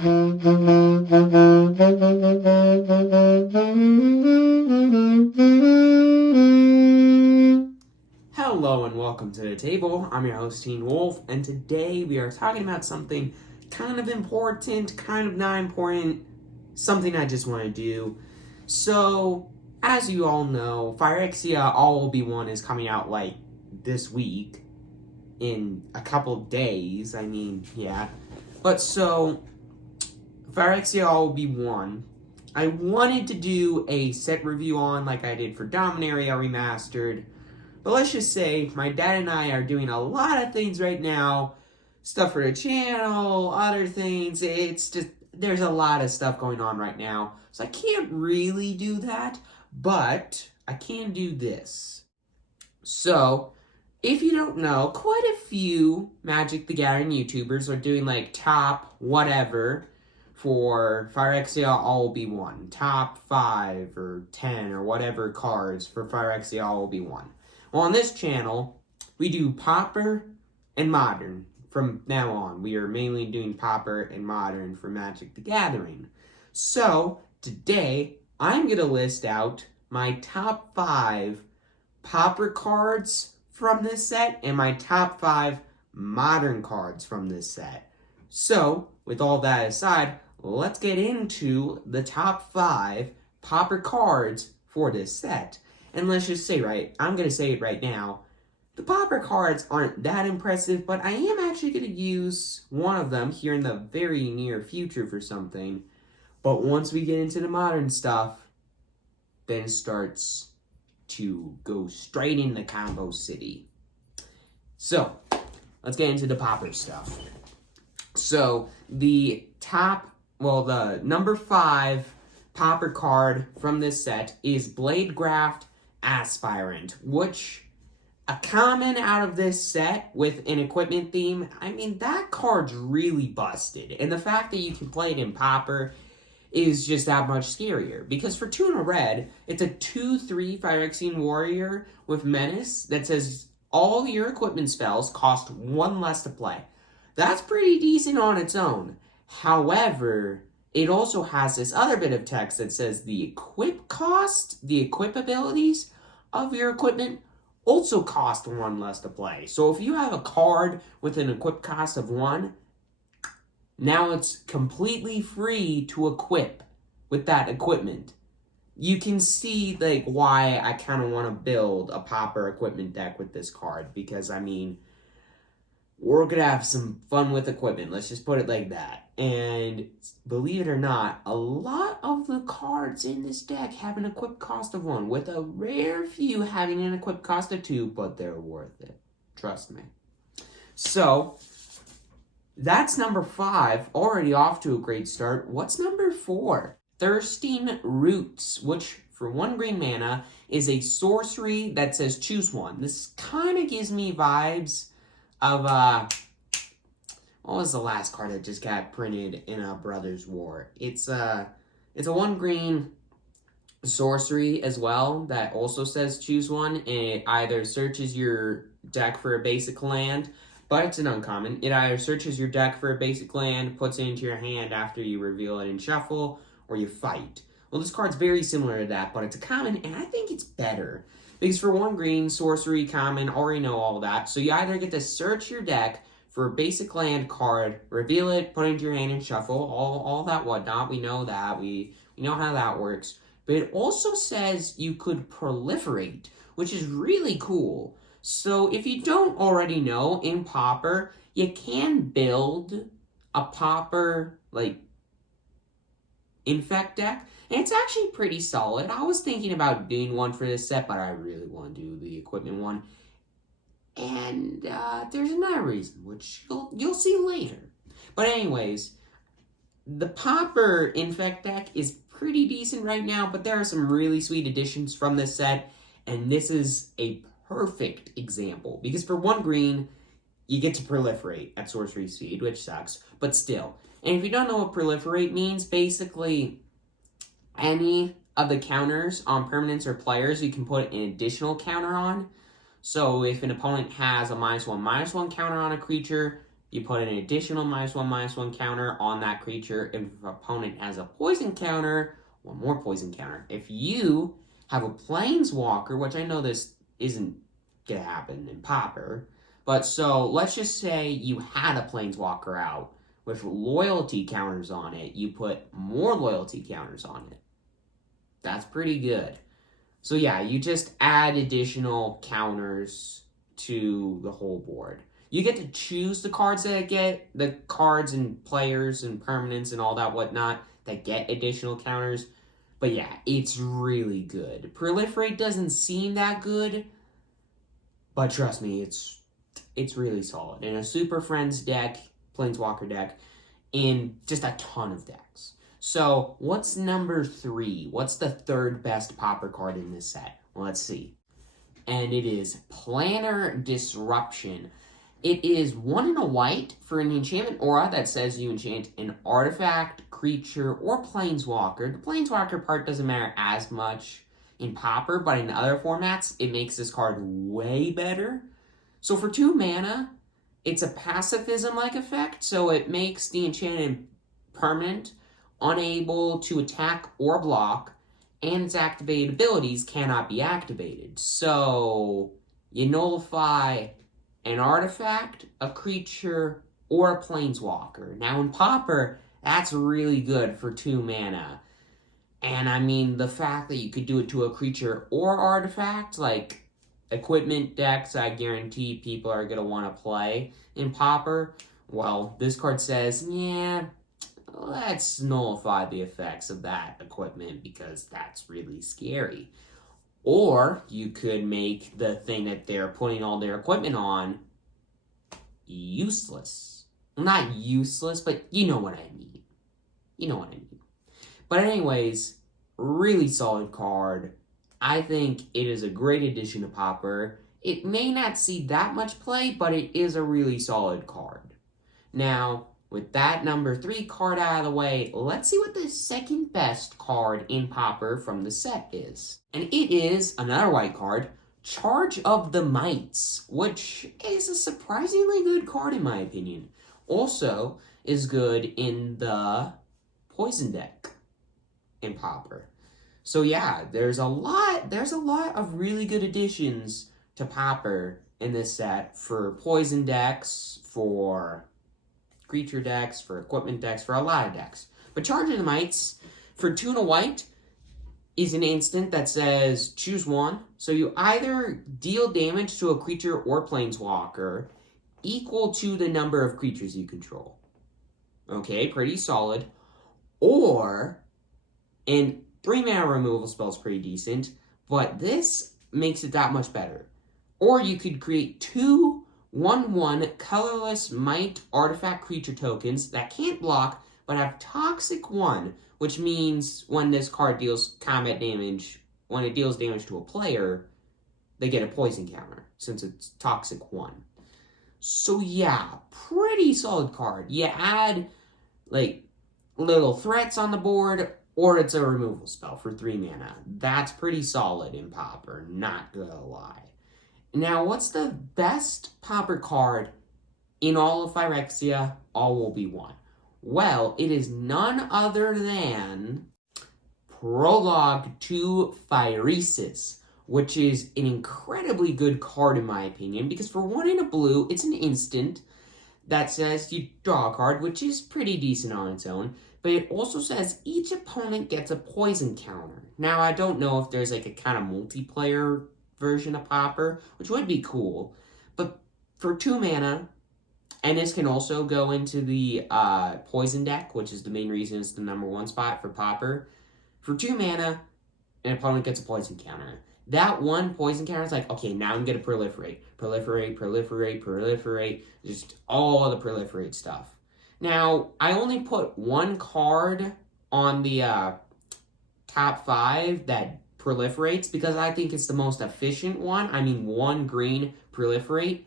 Hello and welcome to the table. I'm your host, Teen Wolf, and today we are talking about something kind of important, kind of not important, something I just want to do. So, as you all know, Phyrexia All Will Be One is coming out like this week, in a couple days. But so, Phyrexia All Will Be One, I wanted to do a set review on like I did for Dominaria Remastered. But let's just say my dad and I are doing a lot of things right now. Stuff for the channel, other things. It's just, there's a lot of stuff going on right now. So I can't really do that, but I can do this. So, if you don't know, quite a few Magic the Gathering YouTubers are doing like top whatever for Phyrexia All Will Be One. Top 5 or 10 or whatever cards for Phyrexia All Will Be One. Well, on this channel, we do Pauper and Modern. From now on, we are mainly doing Pauper and Modern for Magic the Gathering. So, today, I'm going to list out my top 5 Pauper cards from this set and my top 5 Modern cards from this set. So, with all that aside, let's get into the top 5 Pauper cards for this set. And let's just say, I'm going to say it right now, the Pauper cards aren't that impressive, but I am actually going to use one of them here in the very near future for something. But once we get into the modern stuff, then it starts to go straight into Combo City. So, let's get into the Pauper stuff. So, the number 5 Pauper card from this set is Bladegraft Aspirant, which a common out of this set with an equipment theme. I mean, that card's really busted, and the fact that you can play it in Pauper is just that much scarier, because for 2 and a red, it's a 2/3 Phyrexian Warrior with Menace that says all your equipment spells cost 1 less to play. That's pretty decent on its own. However, it also has this other bit of text that says the equip cost, the equip abilities of your equipment also cost 1 less to play. So if you have a card with an equip cost of 1, now it's completely free to equip with that equipment. You can see like why I kind of want to build a Pauper equipment deck with this card, because I mean, we're going to have some fun with equipment. Let's just put it like that. And believe it or not, a lot of the cards in this deck have an equip cost of 1, with a rare few having an equip cost of 2, but they're worth it. Trust me. So, that's number 5, already off to a great start. What's number 4? Thirsting Roots, which for 1 green mana is a sorcery that says choose one. This kind of gives me vibes of, what was the last card that just got printed in a Brothers War? It's a 1 green sorcery as well that also says choose one, and it either searches your deck for a basic land, but it's an uncommon. It either searches your deck for a basic land, puts it into your hand after you reveal it and shuffle, or you fight. Well, this card's very similar to that, but it's a common, and I think it's better. Because for 1 green, sorcery, common, already know all that. So you either get to search your deck for a basic land card, reveal it, put it into your hand and shuffle, all that whatnot. We know that. We know how that works. But it also says you could proliferate, which is really cool. So if you don't already know, in Pauper, you can build a Pauper, Infect deck. And it's actually pretty solid. I was thinking about doing one for this set, but I really want to do the equipment one. And there's another reason, which you'll see later. But anyways, the Pauper Infect deck is pretty decent right now, but there are some really sweet additions from this set, and this is a perfect example. Because for 1 green, you get to proliferate at sorcery speed, which sucks, but still. And if you don't know what proliferate means, basically any of the counters on permanents or players, you can put an additional counter on. So if an opponent has a -1/-1 counter on a creature, You put an additional -1/-1 counter on that creature. If the opponent has a poison counter, one more poison counter. If you have a planeswalker, which I know this isn't gonna happen in Pauper, but so let's just say you had a planeswalker out with loyalty counters on it, you put more loyalty counters on it. That's pretty good. So yeah, you just add additional counters to the whole board. You get to choose the cards that get, the cards and players and permanents and all that whatnot that get additional counters. But yeah, it's really good. Proliferate doesn't seem that good, but trust me, it's really solid. In a Super Friends deck, Planeswalker deck, in just a ton of decks. So, what's number 3? What's the third best Pauper card in this set? Well, let's see. And it is Planar Disruption. It is 1 and a white for an enchantment aura that says you enchant an artifact, creature, or planeswalker. The planeswalker part doesn't matter as much in Pauper, but in other formats, it makes this card way better. So for 2 mana, it's a pacifism-like effect, so it makes the enchanted permanent unable to attack or block, and its activated abilities cannot be activated. So you nullify an artifact, a creature, or a planeswalker. Now in Pauper, that's really good for 2 mana. And I mean, the fact that you could do it to a creature or artifact, like equipment decks, I guarantee people are going to want to play in Pauper. Well, this card says, yeah, let's nullify the effects of that equipment because that's really scary. Or you could make the thing that they're putting all their equipment on useless. Well, not useless, but you know what I mean. You know what I mean. But anyways, really solid card. I think it is a great addition to Pauper. It may not see that much play, but it is a really solid card. Now, with that number 3 card out of the way, let's see what the second best card in Pauper from the set is. And it is another white card, Charge of the Mites, which is a surprisingly good card in my opinion. Also is good in the Poison deck in Pauper. So yeah, there's a lot of really good additions to Pauper in this set for Poison decks, for creature decks, for equipment decks, for a lot of decks. But Charge of the Mites, for 2 and a white, is an instant that says choose one. So you either deal damage to a creature or planeswalker equal to the number of creatures you control. Okay, pretty solid. Or, and 3 mana removal spell is pretty decent, but this makes it that much better. Or you could create 2 1/1 colorless Mite artifact creature tokens that can't block but have Toxic 1, which means when this card deals combat damage, when it deals damage to a player, they get a poison counter since it's Toxic 1. So yeah, pretty solid card. You add like little threats on the board, or it's a removal spell for 3 mana. That's pretty solid in Pauper, not gonna lie. Now, what's the best Pauper card in all of Phyrexia? All will be one. Well, it is none other than Prologue to Phyresis, which is an incredibly good card in my opinion, because for 1 and a blue, it's an instant that says you draw a card, which is pretty decent on its own, but it also says each opponent gets a poison counter. Now, I don't know if there's like a kind of multiplayer version of Pauper, which would be cool, but for 2 mana, and this can also go into the Poison deck, which is the main reason it's the number 1 spot for Pauper. For 2 mana, an opponent gets a poison counter. That 1 poison counter is like, okay, now I'm going to proliferate. Proliferate. Just all the proliferate stuff. Now, I only put 1 card on the top 5 that proliferates because I think it's the most efficient one. I mean, 1 green proliferate.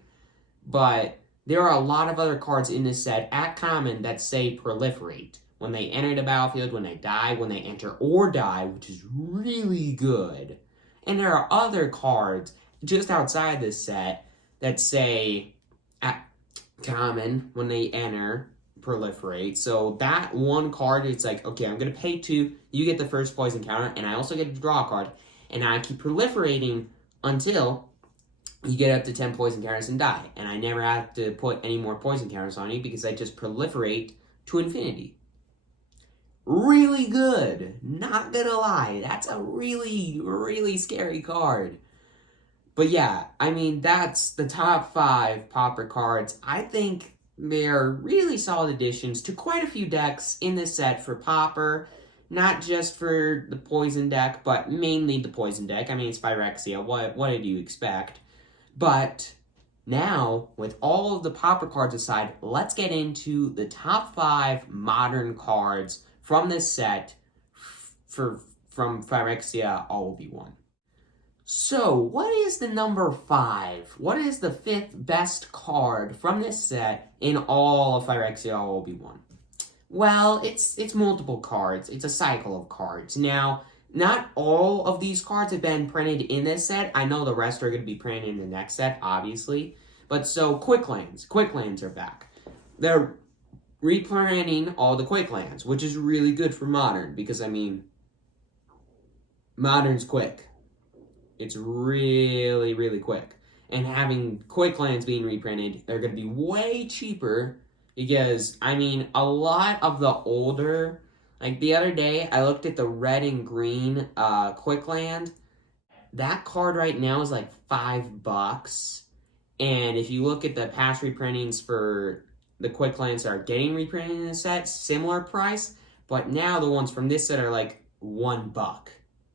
But there are a lot of other cards in this set at common that say proliferate. When they enter the battlefield, when they die, when they enter or die, which is really good. And there are other cards just outside this set that say common when they enter proliferate. So that one card, it's like, okay, I'm going to pay 2, you get the first poison counter, and I also get to draw a card, and I keep proliferating until you get up to 10 poison counters and die. And I never have to put any more poison counters on you because I just proliferate to infinity. Really good. Not gonna lie. That's a really, really scary card. But yeah, I mean, that's the top 5 Pauper cards. I think they're really solid additions to quite a few decks in this set for Pauper. Not just for the Poison deck, but mainly the Poison deck. I mean, it's Phyrexia. What did you expect? But now, with all of the Pauper cards aside, let's get into the top 5 modern cards from this set from Phyrexia All Will Be One. So, what is the number 5? What is the 5th best card from this set in all of Phyrexia All Will Be One? Well, it's multiple cards. It's a cycle of cards. Now, not all of these cards have been printed in this set. I know the rest are going to be printed in the next set, obviously. But so, Quick Lands. Quick Lands are back. They're reprinting all the Quick Lands, which is really good for Modern. Because, I mean, Modern's quick. It's really, really quick. And having Quick Lands being reprinted, they're going to be way cheaper. Because, I mean, a lot of the older... Like, the other day, I looked at the red and green Quick Land. That card right now is like $5. And if you look at the past reprintings for the Quick Lands that are getting reprinted in the set, similar price. But now the ones from this set are like $1.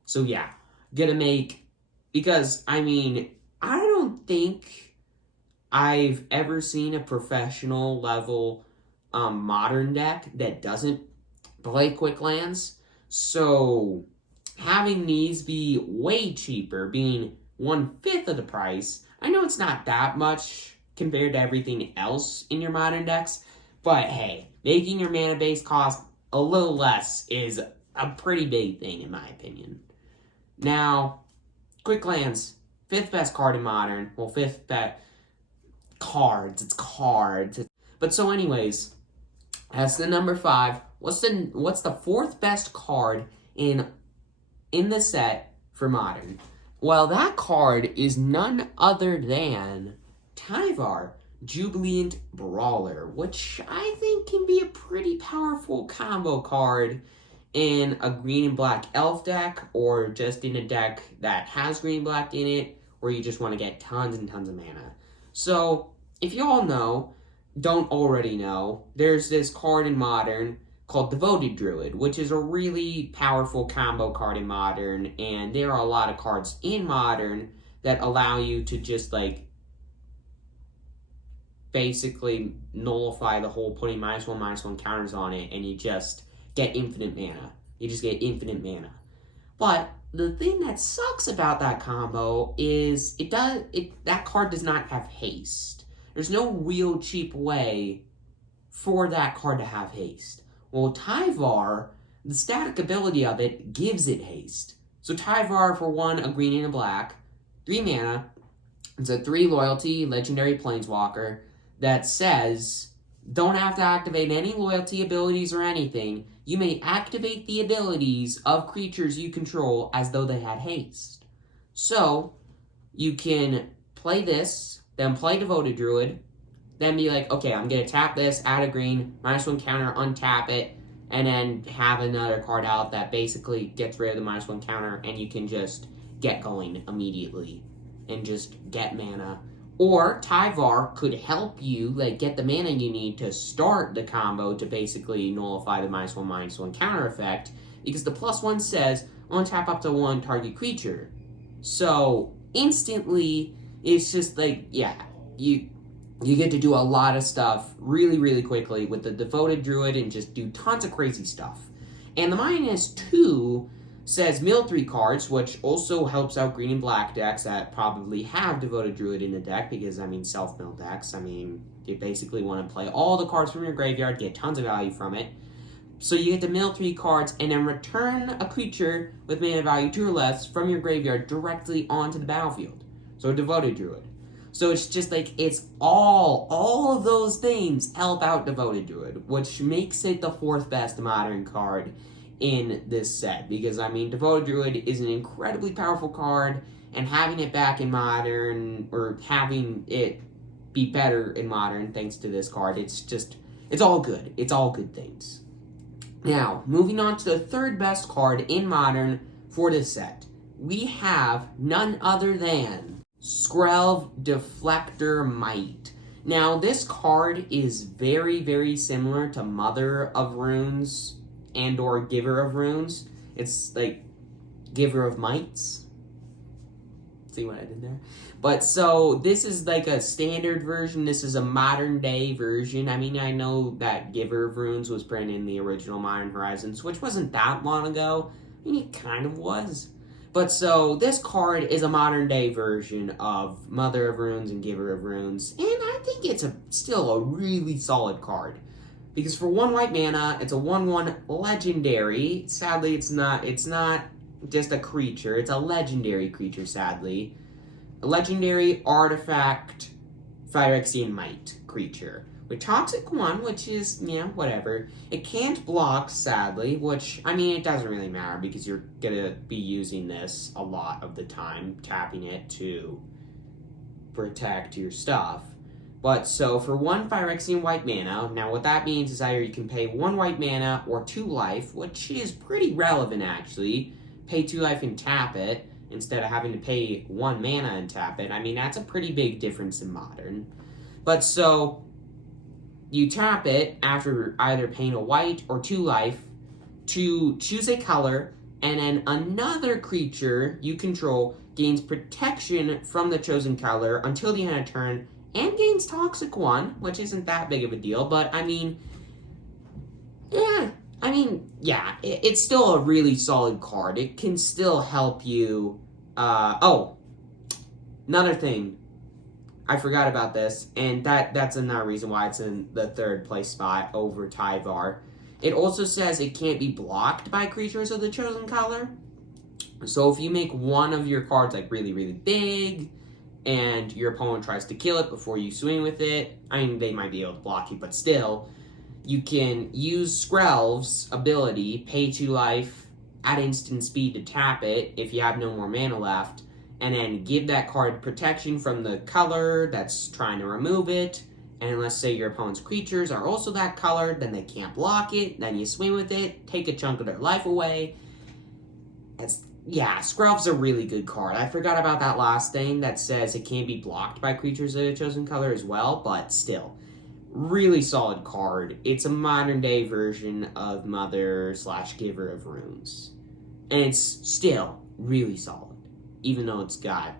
So yeah, gonna make... Because, I mean, I don't think I've ever seen a professional level Modern deck that doesn't play Quick Lands. So having these be way cheaper, being 1/5 of the price, I know it's not that much compared to everything else in your Modern decks, but hey, making your mana base cost a little less is a pretty big thing in my opinion. Now, Quick Lands, 5th best card in Modern. Well, 5th best cards. It's cards. But so anyways, that's the number 5. What's the 4th best card in the set for Modern? Well, that card is none other than Tyvar, Jubilant Brawler, which I think can be a pretty powerful combo card in a green and black elf deck, or just in a deck that has green and black in it, or you just want to get tons and tons of mana. So, if you all don't already know, there's this card in Modern called Devoted Druid, which is a really powerful combo card in Modern, and there are a lot of cards in Modern that allow you to just, like, basically nullify the whole putting -1/-1 counters on it, and you just get infinite mana. You just get infinite mana. But the thing that sucks about that combo is that card does not have haste. There's no real cheap way for that card to have haste. Well, Tyvar, the static ability of it gives it haste. So Tyvar, for 1, a green and a black, 3 mana. It's a 3 loyalty legendary planeswalker that says, don't have to activate any loyalty abilities or anything. You may activate the abilities of creatures you control as though they had haste. So, you can play this, then play Devoted Druid, then be like, okay, I'm going to tap this, add a green, -1 counter, untap it, and then have another card out that basically gets rid of the -1 counter, and you can just get going immediately and just get mana. Or Tyvar could help you, like, get the mana you need to start the combo to basically nullify the -1/-1 counter effect, because the +1 says, untap up to 1 target creature. So, instantly, it's just like, yeah, you get to do a lot of stuff really, really quickly with the Devoted Druid and just do tons of crazy stuff. And the -2 says mill 3 cards, which also helps out green and black decks that probably have Devoted Druid in the deck, because, I mean, self-mill decks, I mean, you basically want to play all the cards from your graveyard, get tons of value from it. So you get to mill 3 cards, and then return a creature with mana value 2 or less from your graveyard directly onto the battlefield. So Devoted Druid. So it's just like, it's all of those things help out Devoted Druid, which makes it the 4th best modern card in this set. Because, I mean, Devoted Druid is an incredibly powerful card, and having it back in modern, or having it be better in modern thanks to this card, it's all good. It's all good things. Now, moving on to the 3rd best card in modern for this set, we have none other than Skrelv Deflector Might. Now, this card is very, very similar to Mother of Runes and or Giver of Runes. It's like Giver of Mights. See what I did there? But so this is like a standard version. This is a modern day version. I mean, I know that Giver of Runes was printed in the original Modern Horizons, which wasn't that long ago. I mean, it kind of was. But so this card is a modern day version of Mother of Runes and Giver of Runes, and I think it's still a really solid card. Because for 1 white mana, it's a 1/1 legendary. Sadly, it's not just a creature, it's a legendary creature, sadly. A legendary artifact Phyrexian Might creature. With Toxic 1, which is, whatever. It can't block, sadly, which, I mean, it doesn't really matter because you're gonna be using this a lot of the time, tapping it to protect your stuff. But, so, for 1 Phyrexian white mana, now what that means is either you can pay 1 white mana or 2 life, which is pretty relevant, actually. Pay 2 life and tap it, instead of having to pay 1 mana and tap it. I mean, that's a pretty big difference in Modern. But, so, you tap it after either paying a white or 2 life to choose a color, and then another creature you control gains protection from the chosen color until the end of turn, and gains Toxic 1, which isn't that big of a deal, but I mean, it's still a really solid card. It can still help you. Another thing. I forgot about this, and that's another reason why it's in the 3rd place spot over Tyvar. It also says it can't be blocked by creatures of the chosen color. So if you make one of your cards like really, really big, and your opponent tries to kill it before you swing with it, I mean, they might be able to block you, but still, you can use Skrelv's ability, pay 2 life, at instant speed to tap it if you have no more mana left, and then give that card protection from the color that's trying to remove it. And let's say your opponent's creatures are also that color, then they can't block it, then you swing with it, take a chunk of their life away. Skrelv's a really good card. I forgot about that last thing that says it can't be blocked by creatures of a chosen color as well, but still. Really solid card. It's a modern day version of Mother/Giver of Runes. And it's still really solid, even though it's got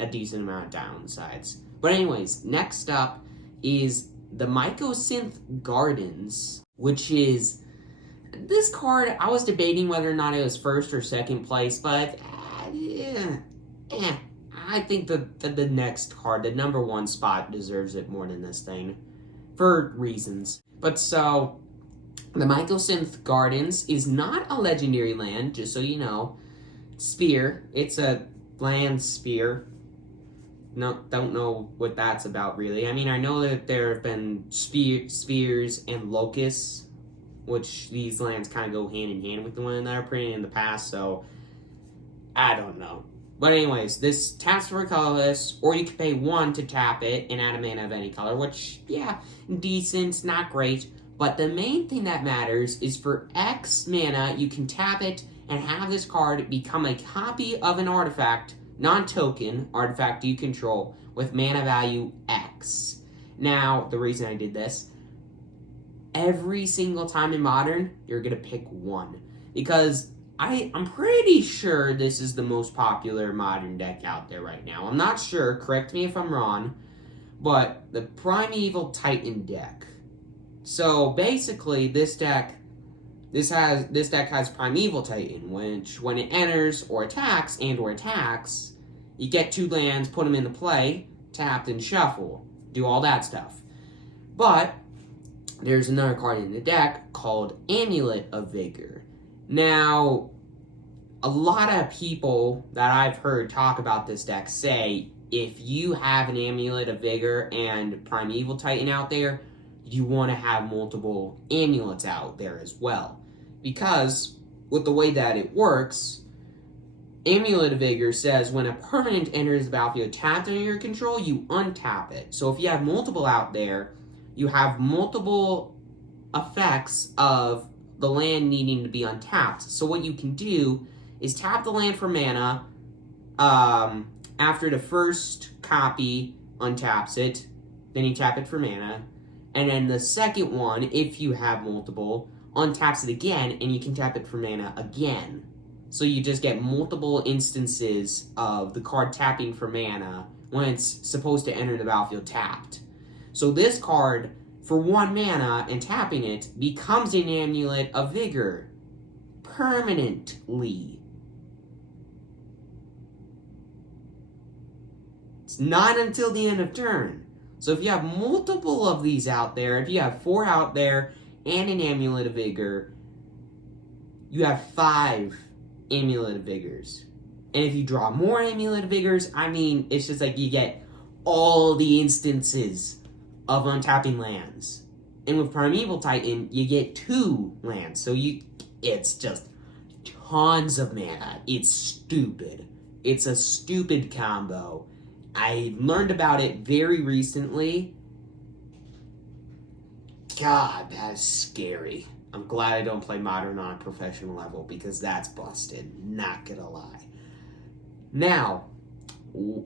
a decent amount of downsides. But anyways, next up is the Mycosynth Gardens, which is, this card, I was debating whether or not it was 1st or 2nd place, but I think the next card, the number 1 spot, deserves it more than this thing, for reasons. But so, the Mycosynth Gardens is not a legendary land, just so you know. Sphere. It's a land sphere. No, don't know what that's about, really. I mean, I know that there have been spheres and locusts, which these lands kind of go hand in hand with one another pretty in the past, so I don't know. But anyways, this taps for colorless, or you can pay 1 to tap it and add a mana of any color, which, decent, not great. But the main thing that matters is for X mana, you can tap it and have this card become a copy of an artifact, non-token artifact you control, with mana value X. Now, the reason I did this, every single time in Modern, you're going to pick 1. Because I'm pretty sure this is the most popular Modern deck out there right now. I'm not sure, correct me if I'm wrong, but the Primeval Titan deck. So, basically, this deck has Primeval Titan, which when it enters or attacks, you get 2 lands, put them into play, tapped and shuffle. Do all that stuff. But there's another card in the deck called Amulet of Vigor. Now, a lot of people that I've heard talk about this deck say if you have an Amulet of Vigor and Primeval Titan out there, you want to have multiple amulets out there as well. Because with the way that it works, Amulet of Vigor says when a permanent enters the battlefield tapped under your control, you untap it. So if you have multiple out there, you have multiple effects of the land needing to be untapped. So what you can do is tap the land for mana after the first copy untaps it, then you tap it for mana, and then the second one, if you have multiple, untaps it again, and you can tap it for mana again. So you just get multiple instances of the card tapping for mana when it's supposed to enter the battlefield tapped. So this card, for 1 mana and tapping it, becomes an Amulet of Vigor permanently. It's not until the end of turn. So if you have multiple of these out there, if you have 4 out there and an Amulet of Vigor, you have 5 Amulet of Vigors. And if you draw more Amulet of Vigors, I mean, it's just like you get all the instances of untapping lands. And with Primeval Titan, you get 2 lands. So it's just tons of mana. It's stupid. It's a stupid combo. I learned about it very recently. God, that's scary. I'm glad I don't play Modern on a professional level because that's busted. Not gonna lie. Now,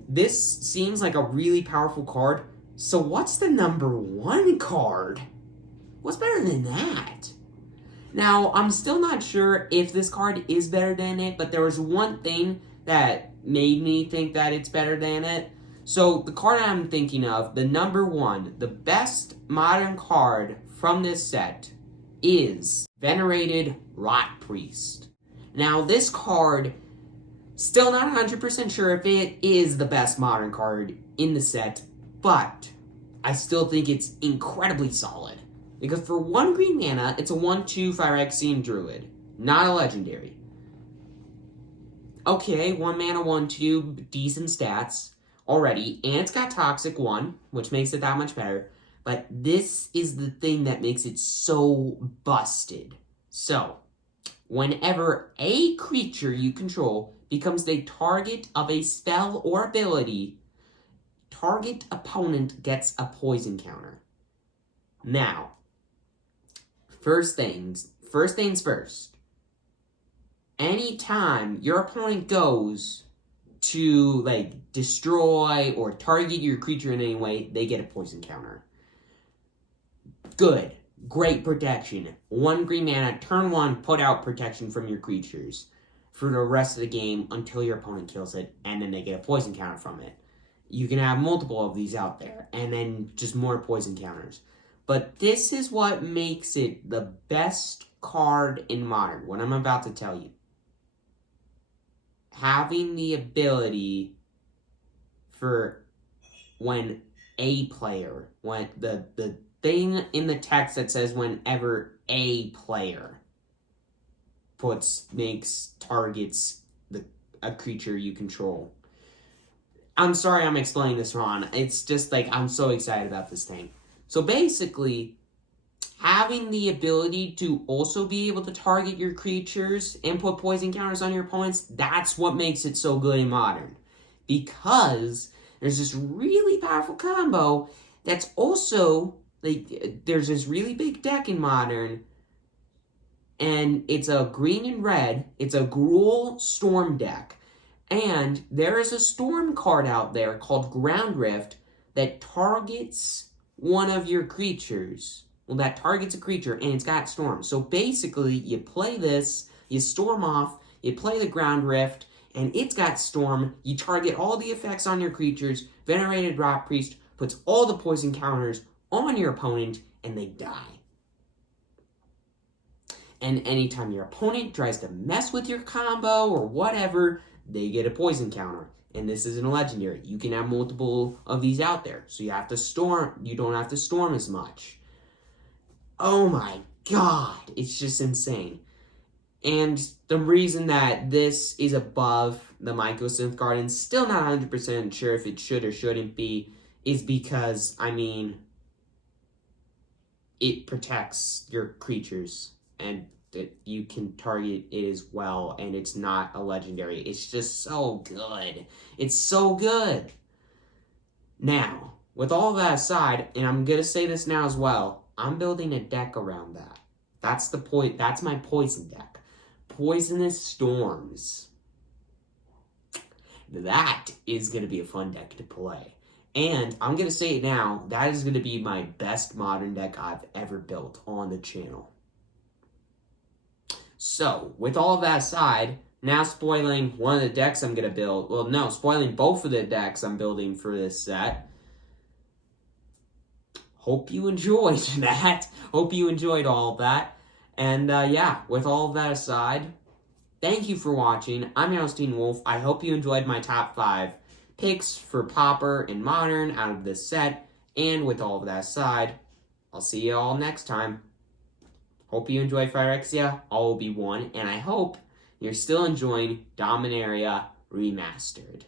this seems like a really powerful card. So what's the number 1 card? What's better than that? Now, I'm still not sure if this card is better than it, but there was one thing that made me think that it's better than it. So the card I'm thinking of, the number 1, the best modern card from this set is Venerated Rot Priest. Now this card, still not 100% sure if it is the best modern card in the set, but I still think it's incredibly solid. Because for 1 green mana, it's a 1/2 Phyrexian Druid, not a legendary. Okay, 1 mana, 1/2, decent stats already, and it's got Toxic 1, which makes it that much better. But this is the thing that makes it so busted. So, whenever a creature you control becomes the target of a spell or ability, target opponent gets a poison counter. Now, first things first. Anytime your opponent goes to, like, destroy or target your creature in any way, they get a poison counter. Good. Great protection. 1 green mana, turn 1, put out protection from your creatures for the rest of the game until your opponent kills it, and then they get a poison counter from it. You can have multiple of these out there, and then just more poison counters. But this is what makes it the best card in Modern, what I'm about to tell you. Having the ability for when a player, when the thing in the text that says whenever a player targets a creature you control. I'm sorry I'm explaining this wrong. It's just like I'm so excited about this thing. So basically, having the ability to also be able to target your creatures and put poison counters on your opponents, that's what makes it so good in Modern. Because there's this really powerful combo that's also, like, there's this really big deck in Modern, and it's a green and red, it's a Gruul Storm deck. And there is a Storm card out there called Ground Rift that targets one of your creatures. Well, that targets a creature, and it's got Storm. So basically, you play this, you Storm off, you play the Ground Rift, and it's got Storm. You target all the effects on your creatures. Venerated Rot Priest puts all the poison counters on your opponent, and they die. And anytime your opponent tries to mess with your combo or whatever, they get a poison counter. And this isn't a legendary. You can have multiple of these out there. So you don't have to storm as much. Oh my god, it's just insane. And the reason that this is above the Mycosynth Garden, still not 100% sure if it should or shouldn't be, is because, I mean, it protects your creatures, and that you can target it as well, and it's not a legendary. It's just so good. It's so good. Now, with all that aside, and I'm going to say this now as well, I'm building a deck around that. That's the point. That's my poison deck. Poisonous Storms. That is going to be a fun deck to play. And I'm going to say it now, that is going to be my best modern deck I've ever built on the channel. So, with all of that aside, now spoiling one of the decks I'm going to build. Well, no, spoiling both of the decks I'm building for this set. Hope you enjoyed that. Hope you enjoyed all of that. And yeah, with all of that aside, thank you for watching. I'm your host, Wolf. I hope you enjoyed my top 5 picks for Pauper and Modern out of this set. And with all of that aside, I'll see you all next time. Hope you enjoy Phyrexia, All Will Be One, and I hope you're still enjoying Dominaria Remastered.